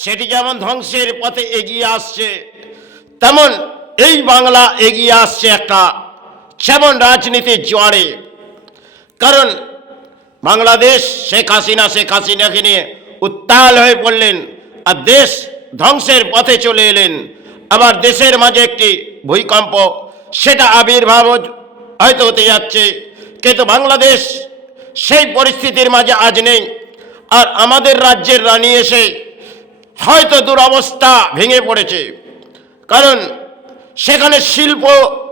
সেটি যেমন ধ্বংসের পথে এগিয়ে আসছে, তেমন এই বাংলা এগিয়ে আসছে একটা যেমন রাজনীতির জোয়ারে। কারণ বাংলাদেশ শেখ হাসিনাকে নিয়ে উত্তাল হয়ে পড়লেন আর দেশ ধ্বংসের পথে চলে এলেন। আবার দেশের মাঝে একটি ভূমিকম্প, সেটা আবির্ভাব হয়তো হতে যাচ্ছে, কিন্তু বাংলাদেশ সেই পরিস্থিতির মাঝে আজ নেই। আর আমাদের রাজ্যের রানী এসে হয়তো দুরবস্থা ভেঙে পড়েছে, কারণ সেখানে শিল্প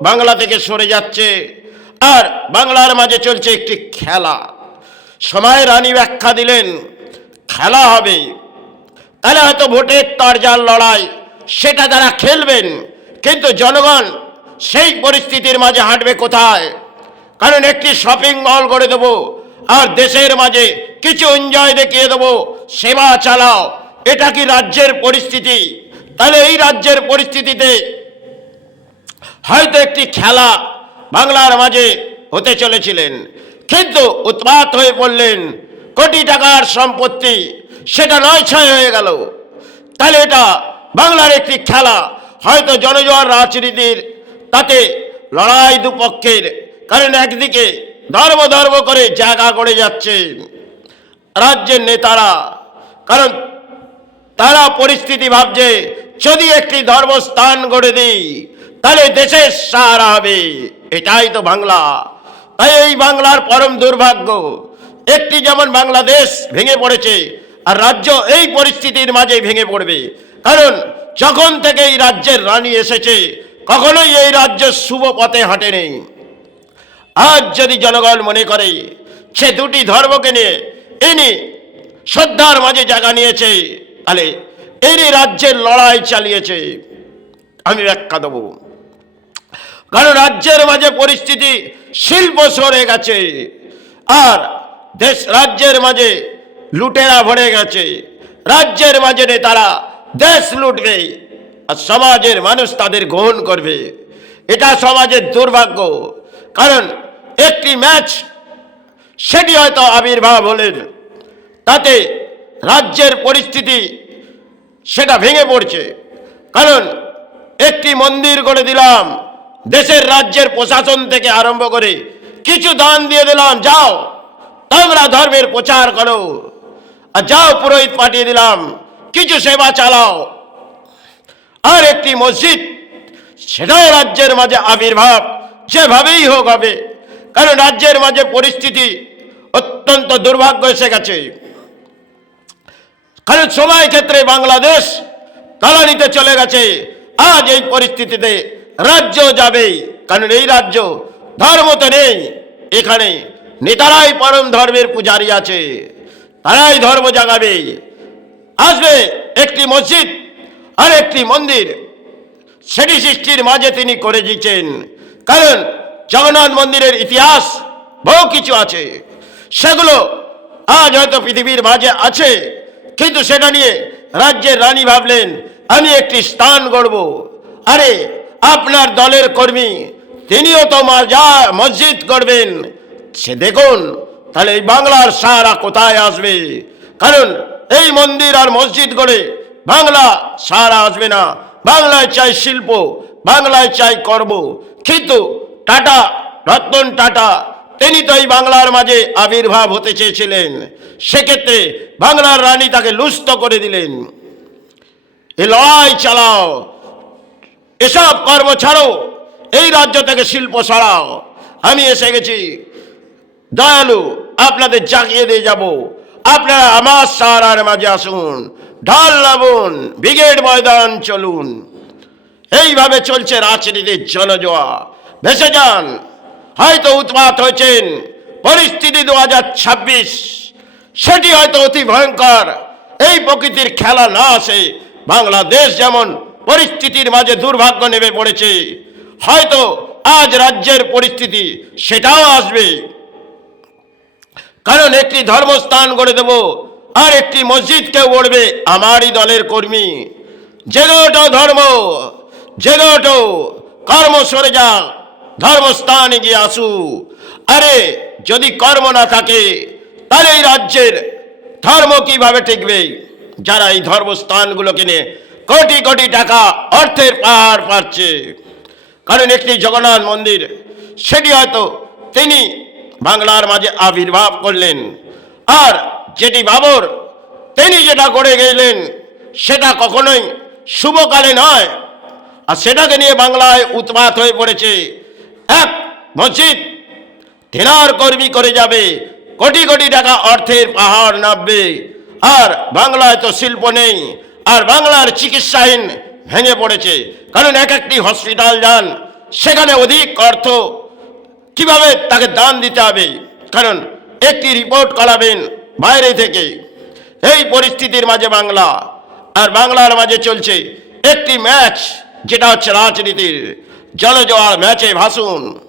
বাংলা থেকে সরে যাচ্ছে আর বাংলার মাঝে চলছে একটি খেলা। সময় রানী ব্যাখ্যা দিলেন খেলা হবে, তাহলে হয়তো ভোটের তরজাল লড়াই সেটা তারা খেলবেন, কিন্তু জনগণ সেই পরিস্থিতির মাঝে হাঁটবে কোথায়? কারণ একটি শপিং মল গড়ে দেবো আর দেশের মাঝে কিছু এনজয় দেখিয়ে দেবো, সেবা চালাও, এটা কি রাজ্যের পরিস্থিতি? তাহলে এই রাজ্যের পরিস্থিতিতে হয়তো একটি খেলা বাংলার মাঝে হতে চলেছিলেন, কিন্তু উৎপাত হয়ে পড়লেন, কোটি টাকার সম্পত্তি সেটা নয় ছয় হয়ে গেল। তাহলে এটা বাংলার একটি খেলা, হয়তো জনজোয়ার রাজনীতির তাতে লড়াই দুপক্ষের। কারণ একদিকে ধর্ম করে জায়গা করে যাচ্ছে রাজ্যের নেতারা, কারণ তারা পরিস্থিতি ভাবছে যদি একটি ধর্মস্থান গড়ে দিই তাহলে দেশের সাহারা হবে। এটাই তো বাংলা। তাই এই বাংলার পরম দুর্ভাগ্য, একটি যেমন বাংলাদেশ ভেঙে পড়েছে আর রাজ্য এই পরিস্থিতির মাঝে ভেঙে পড়বে। কারণ যখন থেকে এই রাজ্যের রানী এসেছে কখনোই এই রাজ্য শুভ পথে হাঁটে নেই। আজ যদি জনগণ মনে করে সে দুটি ধর্মকে নিয়ে ইনি শ্রদ্ধার মাঝে জায়গা নিয়েছে, তাহলে ইনি রাজ্যের লড়াই চালিয়েছে। আমি ব্যাখ্যা দেব। কারণ রাজ্যের মাঝে পরিস্থিতি শিল্প সরে গেছে আর রাজ্যের মাঝে লুটেরা ভরে গেছে। রাজ্যের মাঝে নেতারা দেশ লুটবে আর সমাজের মানুষ তাদের গ্রহণ করবে। এটা সমাজের দুর্ভাগ্য। কারণ একটি ম্যাচ সেটি হয়তো আবির্ভাব হলেন, তাতে রাজ্যের পরিস্থিতি সেটা ভেঙে পড়ছে। কারণ একটি মন্দির গড়ে দিলাম, দেশের রাজ্যের প্রশাসন থেকে আরম্ভ করে কিছু দান দিয়ে দিলাম, যাও তোমরা ধর্মের প্রচার করো, আর যাও পুরোহিত পাঠিয়ে দিলাম, কিছু সেবা চালাও। আর একটি মসজিদ, সেটাও রাজ্যের মাঝে আবির্ভাব যেভাবেই হোক হবে। কারণ রাজ্যের মাঝে পরিস্থিতি অত্যন্ত দুর্ভাগ্য এসে গেছে। কারণ সময় ক্ষেত্রে বাংলাদেশ তলানিতে চলে গেছে। আজ এই পরিস্থিতিতে রাজ্য যাবে, কারণ এই রাজ্য ধর্ম তো নেই, এখানে নেতারাই পরম ধর্মের পূজারী আছে, তারাই ধর্ম জাগাবে। আসবে একটি মসজিদ আর একটি মন্দির, সেটি সৃষ্টির মাঝে তিনি করে দিচ্ছেন। কারণ জগন্নাথ মন্দিরের ইতিহাস বহু কিছু আছে, সেগুলো আজ হয়তো পৃথিবীর মাঝে আছে, কিন্তু সেটা নিয়ে রাজ্যের রানী ভাবলেন আমি একটি স্থান গড়ব। আরে আপনার দলের কর্মী তিনিও তো মসজিদ করবেন, সে দেখুন তাহলে এই বাংলার সাহারা কোথায় আসবে? কারণ এই মন্দির আর মসজিদ গড়ে বাংলা সাহারা আসবে না। বাংলায় চাই শিল্প, বাংলায় চাই কর্ম। কিন্তু রতন টাটা তিনি তো এই বাংলার মাঝে আবির্ভাব হতে চেয়েছিলেন, সেক্ষেত্রে বাংলার রানী তাকে লুস্থ করে দিলেন। এ লড়াই চালাও, এসব কর্ম ছাড়ো, এই রাজ্য থেকে শিল্প সরাও। আমি এসে গেছি দয়ালু, আপনাদের জাগিয়ে দিয়ে যাব। আপনারা আমার সাহারার মাঝে আসুন, ঢাল নামুন, ব্রিগেড ময়দান চলুন। এইভাবে চলছে রাজনীতির জনজোয়া। ভেসে যান, হয়তো উৎপাত হয়েছেন। পরিস্থিতি 2026 সেটি হয়তো অতি ভয়ঙ্কর। এই প্রকৃতির খেলা না আসে, বাংলাদেশ যেমন পরিস্থিতির মাঝে দুর্ভাগ্য নেমে পড়েছে, হয়তো আজ রাজ্যের পরিস্থিতি সেটাও আসবে। কারণ একটি ধর্মস্থান গড়ে দেব আর একটি মসজিদ কেউ গড়বে আমারই দলের কর্মী। জেগে ওঠো ধর্ম, জেগে ওঠো, কর্ম সরে যা, ধর্মস্থানে গিয়ে আসু। আরে যদি কর্ম না থাকে তাহলে এই রাজ্যের ধর্ম কিভাবে টিকবে? যারা এই ধর্মস্থানগুলো কিনে কোটি কোটি টাকা অর্থের পাহাড় পাচ্ছে। কারণ একটি জগন্নাথ মন্দির, সেটি হয়তো তিনি বাংলার মাঝে আবির্ভাব করলেন, আর যেটি বাবর তিনি যেটা করে গেলেন সেটা কখনোই শুভকালে নয়, আর সেটাকে নিয়ে বাংলায় উৎপাত হয়ে পড়েছে। এক মসজিদ দিনার কর্মী করে যাবে, কোটি কোটি টাকা অর্থের পাহাড় নামবে, আর বাংলায় তো শিল্প নেই, আর বাংলার চিকিৎসাহীন ভেঙে পড়েছে। কারণ এক একটি হসপিটাল যান, সেখানে অধিক অর্থ কিভাবে তাকে দান দিতে হবে, কারণ একটি রিপোর্ট করাবেন বাইরে থেকে। এই পরিস্থিতির মাঝে বাংলা, আর বাংলার মাঝে চলছে একটি ম্যাচ, যেটা হচ্ছে রাজনীতির জলজোয়ার ম্যাচে ভাসুন।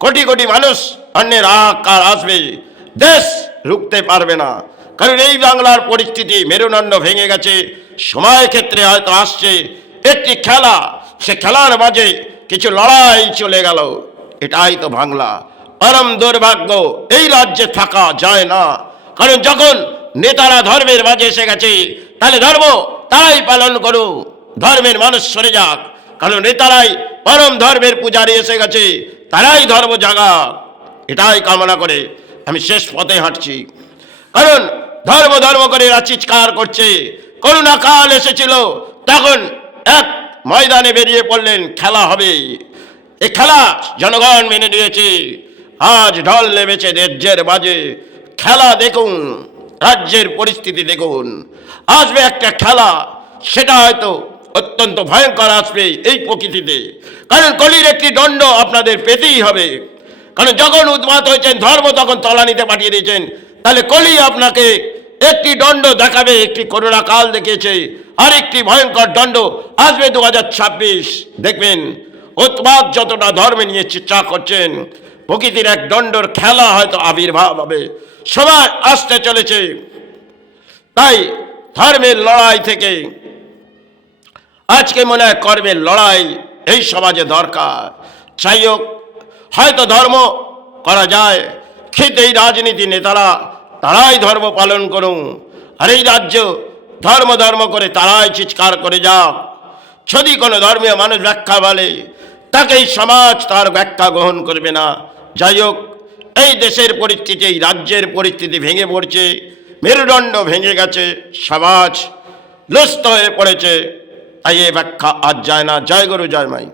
কোটি কোটি মানুষ অন্যের হাহাকার আসবে, দেশ রুখতে পারবে না। কারণ এই বাংলার পরিস্থিতি মেরুদণ্ড ভেঙে গেছে। সময় ক্ষেত্রে হয়তো আসছে একটি খেলা, সে খেলার মাঝে কিছু লড়াই চলে গেল। এটাই তো বাংলা। পরম দুর্ভাগ্য, এই রাজ্যে থাকা যায় না। কারণ যখন নেতারা ধর্মের মাঝে এসে গেছে, তাহলে ধর্ম তারাই পালন করুক, ধর্মের মানুষ সরে যাক। কারণ নেতারাই পরম ধর্মের পূজারী এসে গেছে, তারাই ধর্ম জাগা। এটাই কামনা করে আমি শেষ পথে হাঁটছি। কারণ ধর্ম ধর্ম করে এরা চিৎকার করছে। করোনা কাল এসেছিল, তখন এক ময়দানে বেরিয়ে পড়লেন, খেলা হবে। এই খেলা জনগণ মেনে নিয়েছে। আজ ঢল নেমেছে রাজ্যের মাঝে। খেলা দেখুন, রাজ্যের পরিস্থিতি দেখুন। আসবে একটা খেলা, সেটা হয়তো অত্যন্ত ভয়ঙ্কর আসবে এই প্রকৃতিতে। কারণ কলির একটি দণ্ড আপনাদের পেতেই হবে। কারণ যখন উন্মাদ হয়েছেন ধর্ম, তখন তলানিতে পাঠিয়ে দিয়েছেন। তাহলে কলি আপনাকে একটি দণ্ড দেখাবে। একটি করোনা কাল দেখিয়েছে, আর একটি ভয়ঙ্কর দণ্ড আসবে 2026। দেখবেন উন্মাদ যতটা ধর্মে নিয়ে চেষ্টা করছেন, প্রকৃতির এক দণ্ডর খেলা হয়তো আবির্ভাব হবে। সময় আসতে চলেছে। তাই ধর্মের লড়াই থেকে আজকে মনে হয় কর্মের লড়াই এই সমাজে দরকার। যাই হোক, হয়তো ধর্ম করা যায়, কিন্তু এই রাজনীতি নেতারা তারাই ধর্ম পালন করুন, আর এই রাজ্য ধর্ম ধর্ম করে তারাই চিৎকার করে যাক। যদি কোনো ধর্মীয় মানুষ ব্যাখ্যা বলে, তাকে এই সমাজ তার ব্যাখ্যা গ্রহণ করবে না। যাই হোক, এই দেশের পরিস্থিতি, এই রাজ্যের পরিস্থিতি ভেঙে পড়ছে, মেরুদণ্ড ভেঙে গেছে, সমাজ লুস্থ হয়ে পড়েছে। তাই এই ব্যাখ্যা আজ যায় না। জয় গুরু, জয় মাই।